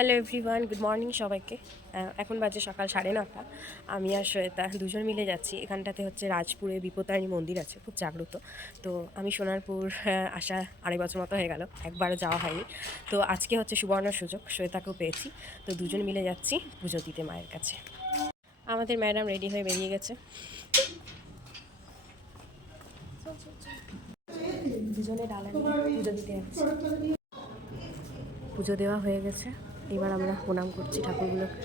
Hello everyone, good morning সবাইকে। এখন বাজে সকাল 9:30। আমি আর শ্বেতা দুজন মিলে যাচ্ছি। এখানটাতে হচ্ছে রাজপুরে বিপত্তারিণী মন্দির আছে, খুব জাগ্রত। তো আমি সোনারপুর আসা 2.5 বছর মতো হয়ে গেল, একবারও যাওয়া হয়নি। তো আজকে হচ্ছে সুবর্ণ সুযোগ, শ্বেতাকেও পেয়েছি। তো দুজন মিলে যাচ্ছি পুজো দিতে মায়ের কাছে। আমাদের ম্যাডাম রেডি হয়ে বেরিয়ে গেছে। দুজনে ডালা নিয়ে পুজো দিতে যাচ্ছি। পুজো দেওয়া হয়ে গেছে, এবার আমরা প্রণাম করছি ঠাকুরগুলোকে।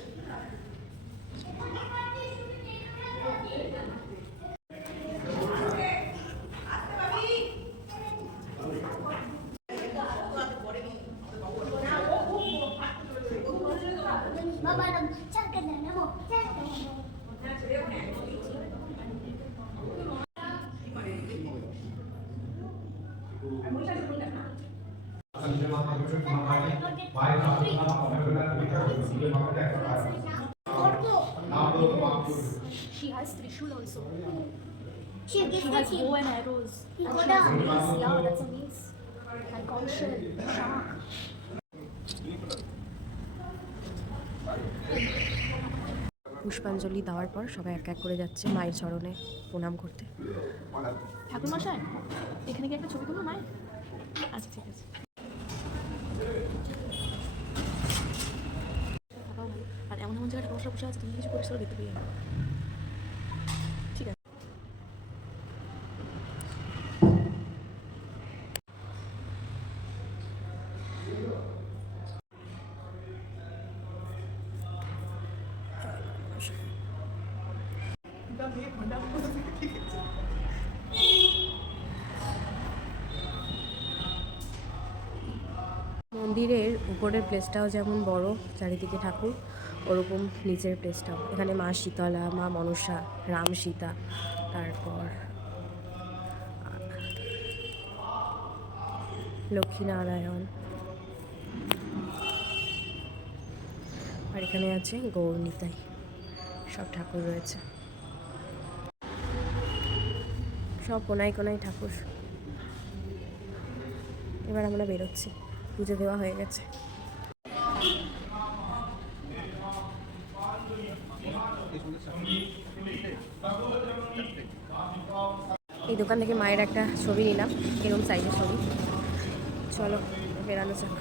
She has Trishul also. She has bow and arrows. And she has mace. Yeah, that's a mace. And conch shell, shark. পুষ্পাঞ্জলি দেওয়ার পর সবাই এক এক করে যাচ্ছে মায়ের চরণে প্রণাম করতে। ঠাকুরমশাই, এখানে কি একটা ছবি তুলবো মায়ের? আচ্ছা, ঠিক আছে। আর এমন এমন জায়গায় ঠাকুরমশাই বসে আছে, তুমি কিছু পরিষ্কার দেখতে পেয়ে যাবে। ঠিক আছে। মন্দিরের উপরের প্লেসটাও যেমন বড়, চারিদিকে ঠাকুর, ওরকম নিচের প্লেসটাও। এখানে মা শীতলা, মা মনসা, রাম সীতা, তারপর লক্ষ্মীনারায়ণ, আর এখানে আছে গৌর নিতাই, সব ঠাকুর রয়েছে, সব কোনায় কোনায় ঠাকুর। এবার আমরা বেরোচ্ছি, পুজো দেওয়া হয়ে গেছে। এই দোকান থেকে মায়ের একটা ছবি নিলাম, এরকম সাইজের ছবি। চলো বেরানো যাক।